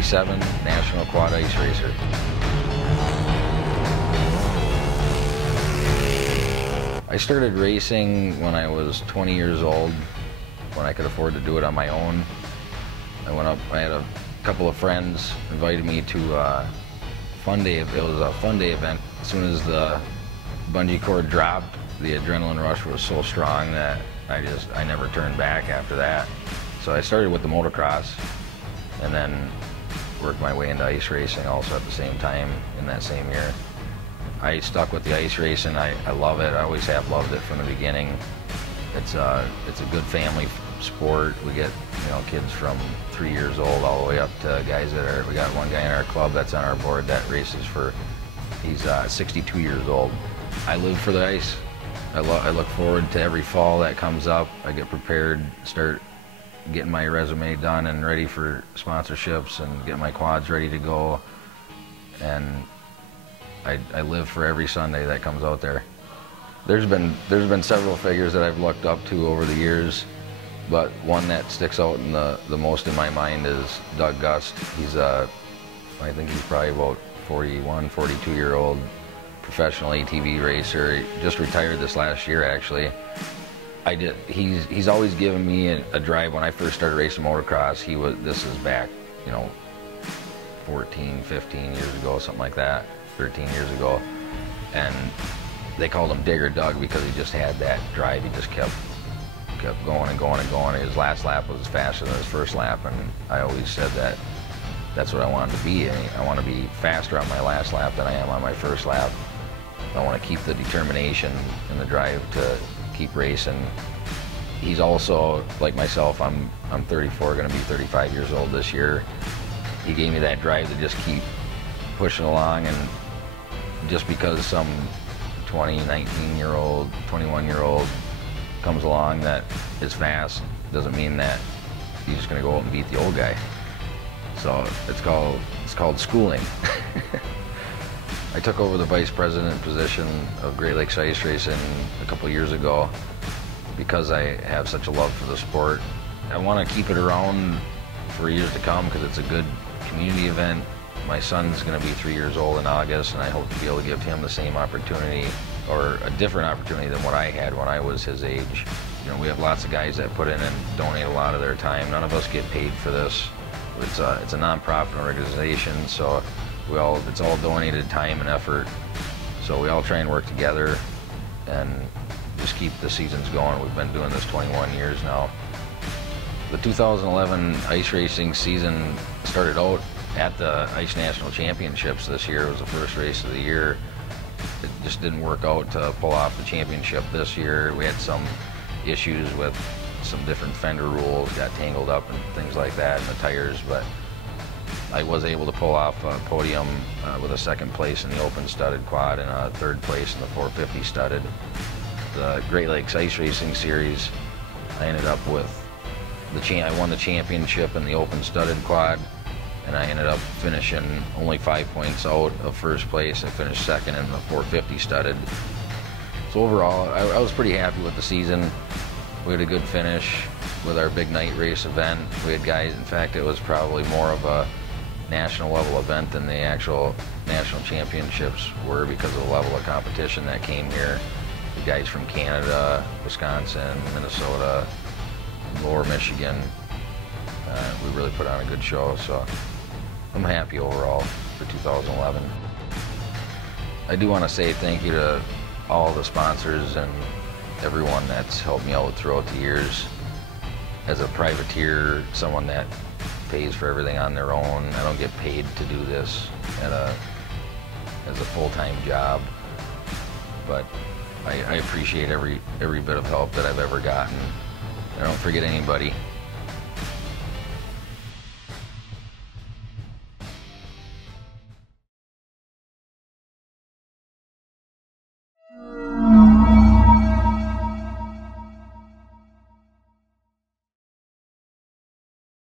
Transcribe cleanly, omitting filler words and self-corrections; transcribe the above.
37 National Quad Ice Racer. I started racing when I was 20 years old, when I could afford to do it on my own. I went up, I had a couple of friends invited me to a fun day. It was a fun day event. As soon as the bungee cord dropped, the adrenaline rush was so strong that I never turned back after that. So I started with the motocross and then worked my way into ice racing also at the same time in that same year. I stuck with the ice racing. I love it. I always have loved it from the beginning. It's a good family sport. We get, you know, kids from 3 years old all the way up to guys that are, we got one guy in our club that's on our board that races for, he's 62 years old. I live for the ice. I look forward to every fall that comes up. I get prepared, start getting my resume done and ready for sponsorships and get my quads ready to go. And I live for every Sunday that comes out there. There's been several figures that I've looked up to over the years, but one that sticks out in the most in my mind is Doug Gust. He's I think he's probably about 41, 42-year-old professional ATV racer. He just retired this last year, actually. He's always given me a drive. When I first started racing motocross, this is back, you know, 14, 15 years ago, something like that, 13 years ago. And they called him Digger Doug because he just had that drive. He just kept going and going and going. His last lap was faster than his first lap, and I always said that that's what I wanted to be. I want to be faster on my last lap than I am on my first lap. I want to keep the determination and the drive to keep racing. He's also, like myself, I'm 34, going to be 35 years old this year. He gave me that drive to just keep pushing along, and just because some 20, 19-year-old, 21-year-old comes along that is fast doesn't mean that he's just going to go out and beat the old guy. So it's called schooling. I took over the vice president position of Great Lakes Ice Racing a couple years ago because I have such a love for the sport. I want to keep it around for years to come because it's a good community event. My son's going to be 3 years old in August, and I hope to be able to give him the same opportunity, or a different opportunity than what I had when I was his age. You know, we have lots of guys that put in and donate a lot of their time. None of us get paid for this. It's a non-profit organization, so it's all donated time and effort. So we all try and work together and just keep the seasons going. We've been doing this 21 years now. The 2011 ice racing season started out at the Ice National Championships this year. It was the first race of the year. It just didn't work out to pull off the championship this year. We had some issues with some different fender rules, got tangled up and things like that in the tires, but I was able to pull off a podium with a second place in the open studded quad and a third place in the 450 studded. The Great Lakes Ice Racing Series, I ended up with I won the championship in the open studded quad, and I ended up finishing only 5 points out of first place. I finished second in the 450 studded. So overall, I was pretty happy with the season. We had a good finish with our big night race event. We had guys, in fact, it was probably more of a national level event than the actual national championships were because of the level of competition that came here. The guys from Canada, Wisconsin, Minnesota, Lower Michigan. We really put on a good show, so I'm happy overall for 2011. I do want to say thank you to all the sponsors and everyone that's helped me out throughout the years. As a privateer, someone that pays for everything on their own, I don't get paid to do this as a full-time job, but I appreciate every bit of help that I've ever gotten. I don't forget anybody.